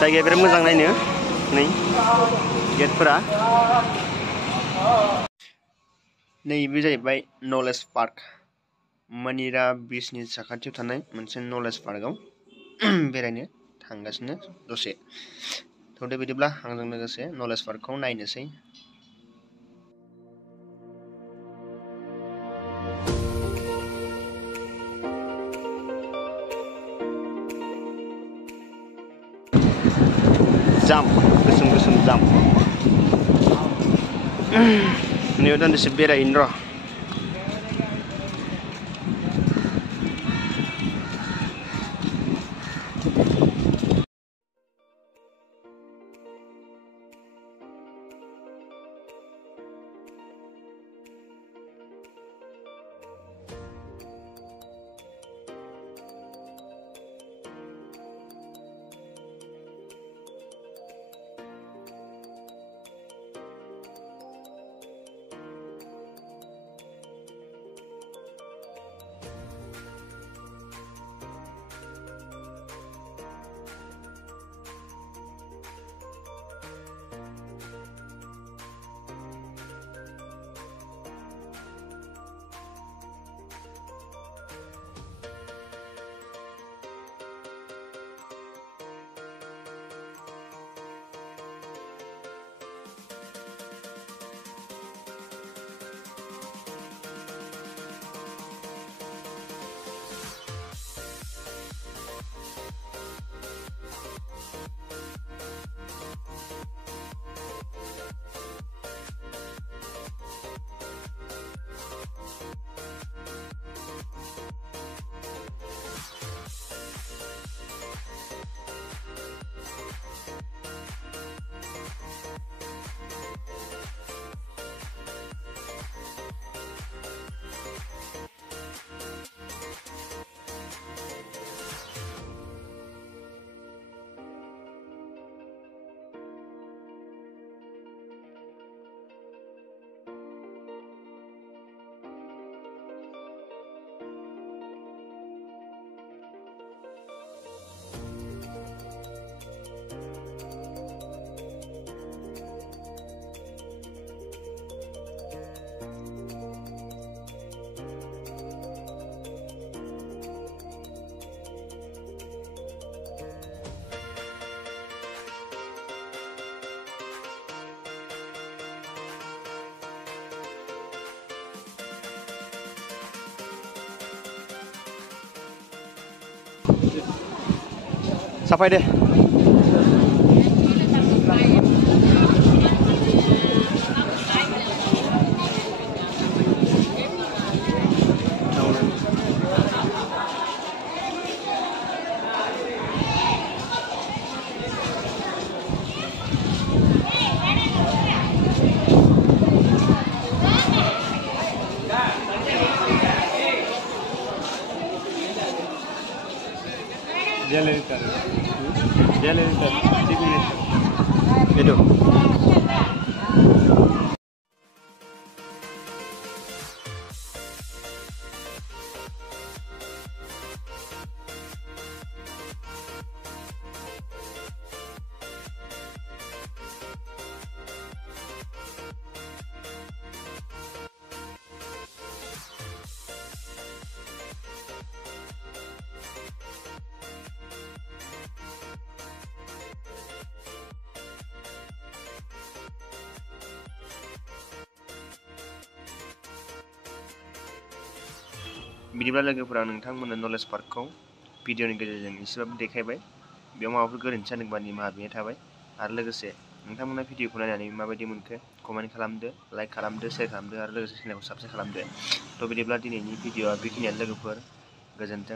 जायगाया बिराद मोजां नायनो नै गेटफोरा नैबे जाहैबाय नलेज पार्क मनिरा बीचनि साखाथियाव थानाय मोनसे नलेज पार्कआव बेरायनो थांगासिनो दसे थौदो बिदिब्ला आंजों लोगोसे नलेज पार्कखौ नायनोसै। जाम गोसोम गोसोम जाम नैयाव दान्दिसे बेरायहैनो र'। Sampai deh. Dia lewat itu. बिदिब्ला लोगोफोरा नोंथांमोननो नलेज पार्कखौ भिडिअनि गेजेरजों एसेबाबो देखायबाय। बेयाव माबाफोर गोरोन्थि जादोंबा निमाहा बिनाय थाबाय आरो लोगोसे नोंथांमोना भिडिअखौ नायनानै माबायदि मोनखो कमेन्ट खालामदो, लाइक खालामदो, शेयार खालामदो आरो लोगोसे चेनेलखौ साबस्क्राइब खालामदो। थ' बिदिब्ला दिनैनि भिडिअआ बेखिनियानो लोगोफोर, गोजोन्थों।